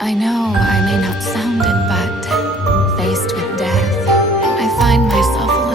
I know I may not sound it, but faced with death, I find myself